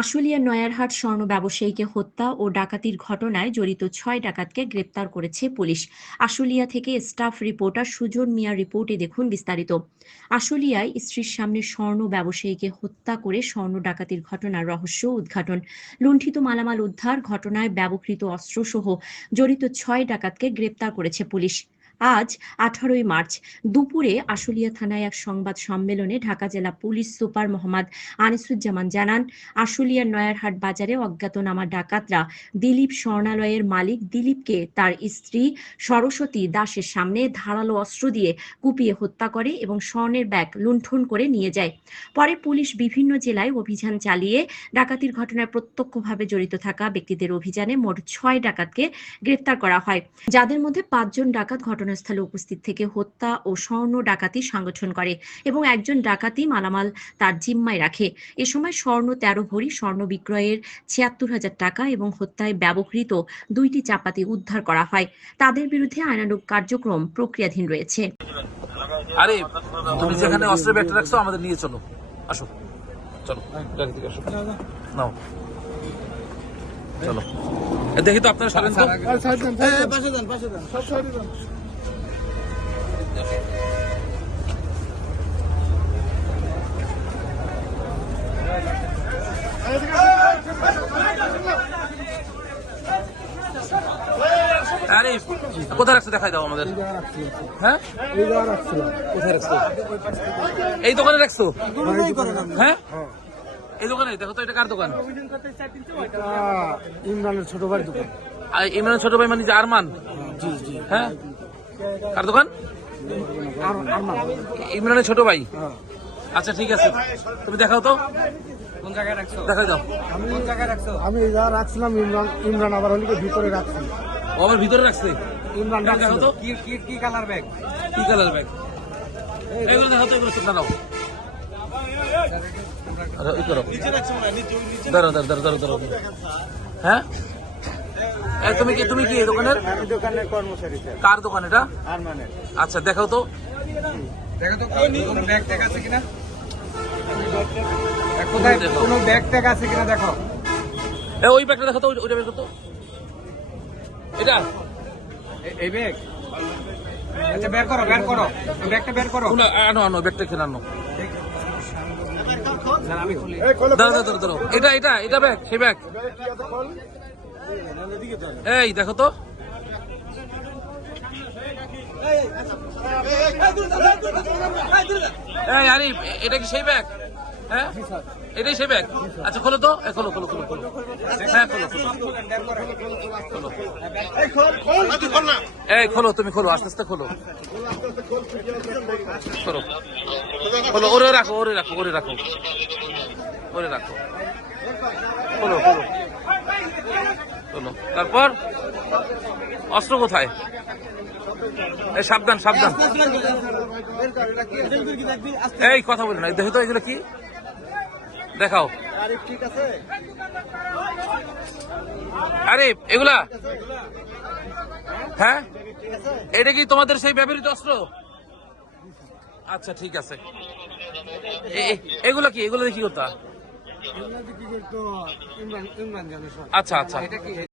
আশুলিয়ার নয়ারহাট স্বর্ণ ব্যবসায়ীকে হত্যা ও ডাকাতির ঘটনায় জড়িত ৬ ডাকাতকে গ্রেপ্তার করেছে পুলিশ। আশুলিয়া থেকে স্টাফ রিপোর্টার সুজন মিয়ার রিপোর্টে দেখুন বিস্তারিত। আশুলিয়ায় স্ত্রীর সামনে স্বর্ণ ব্যবসায়ীকে হত্যা করে স্বর্ণ ডাকাতির ঘটনার রহস্য উদ্ঘাটন, লুণ্ঠিত মালামাল উদ্ধার, ঘটনায় ব্যবহৃত অস্ত্রসহ জড়িত ৬ ডাকাতকে গ্রেপ্তার করেছে পুলিশ। আজ ১৮ মার্চ দুপুরে আশুলিয়া থানায় এক সংবাদ সম্মেলনে ঢাকা জেলা পুলিশ সুপার মোহাম্মদ আনিসুজ্জামান জানান, আশুলিয়ার নয়ারহাট বাজারে অজ্ঞাতনামা ডাকাতরা দিলীপ স্বর্ণালয়ের মালিক দিলীপকে তার স্ত্রী সরস্বতী দাসের সামনে ধারালো অস্ত্র দিয়ে কুপিয়ে হত্যা করে এবং স্বর্ণের ব্যাগ লুণ্ঠন করে নিয়ে যায়। পরে পুলিশ বিভিন্ন জেলায় অভিযান চালিয়ে ডাকাতির ঘটনায় প্রত্যক্ষভাবে জড়িত থাকা ব্যক্তিদের অভিযানে মোট ৬ ডাকাতকে গ্রেফতার করা হয়, যাদের মধ্যে ৫ জন ডাকাত ঘটনাস্থলে উপস্থিত থেকে হত্যা ও স্বর্ণ ডাকাতি সংগঠন করে এবং একজন ডাকাতি মালামাল তার জিম্মায় রাখে। এ সময় স্বর্ণ ১৩ ভরি, স্বর্ণ বিক্রয়ের ৭৬,০০০ টাকা এবং হত্যায় ব্যবহৃত ২টি চাপাতি উদ্ধার করা হয়। তাদের বিরুদ্ধে আইনানুগ কার্যক্রম প্রক্রিয়াধীন রয়েছে। আরে তুমি যেখানে অস্ত্রের ব্যাগটা রাখছো আমাদের নিয়ে চলো, আসো, চলো গাড়ি থেকে আসো, নাও চলো। দেখি তো আপনারা সারেন তো, আরে কোথায় রাখছো দেখাই দাও আমাদের। হ্যাঁ কোথায় রাখছো? এই দোকানে রাখছো? হ্যাঁ এই দোকানে দেখো তো, এটা কার দোকান? ইমরানের ছোট ভাইয়ের দোকান। ইমরানের ছোট ভাই মানে যে আরমান? হ্যাঁ কার দোকান? ইমরানের ছোট ভাই। আচ্ছা ঠিক আছে, তুমি দেখাও তো কোন জায়গায় রাখছো, দেখাই দাও। কোন জায়গায় রাখছো? আমি যা রাখছিলাম ইমরান আবার হলিকে ভিতরে রাখছি। ও আবার ভিতরে রাখছে ইমরান দেখাও তো কি কালার ব্যাগ? কি কালার ব্যাগ? এগুলো দেখাও তো, এগুলো শুকনা নাও। হ্যাঁ তুমি কি এই দোকানের কর্মচারী? কার দোকান এটা? আরমানের। আচ্ছা দেখাও তো, কোনো ব্যাগ ট্যাগ আছে কিনা, কোথায় কোনো ব্যাগ ট্যাগ আছে কিনা দেখো। ওই ব্যাগটা দেখো তো, ওইটা বের করতো, এটা এই ব্যাগ। আচ্ছা বের করো ব্যাগটা বের করো। আনো ব্যাগটা খেলে আনো। ধরো এটা ব্যাগ, সেই ব্যাগ। এই দেখো তো, এই আরিফ এটা কি সেই ব্যাগ? হ্যাঁ এটাই সেই ব্যাগ। আচ্ছা খোলো তো, খোলো হ্যাঁ খোলো। এই খোলো, তুমি খোলো, আস্তে আস্তে খোলো। ওরে রাখো খোলো। তারপর অস্ত্র কোথায়? এই সাবধান, এই কথা বলি না, দেখো তো এগুলো কি, দেখাও। আরে এগুলা, হ্যাঁ এটা কি তোমাদের সেই ব্যবহৃত অস্ত্র? আচ্ছা ঠিক আছে, এগুলো কি করতা? ইমরান জানে সব। আচ্ছা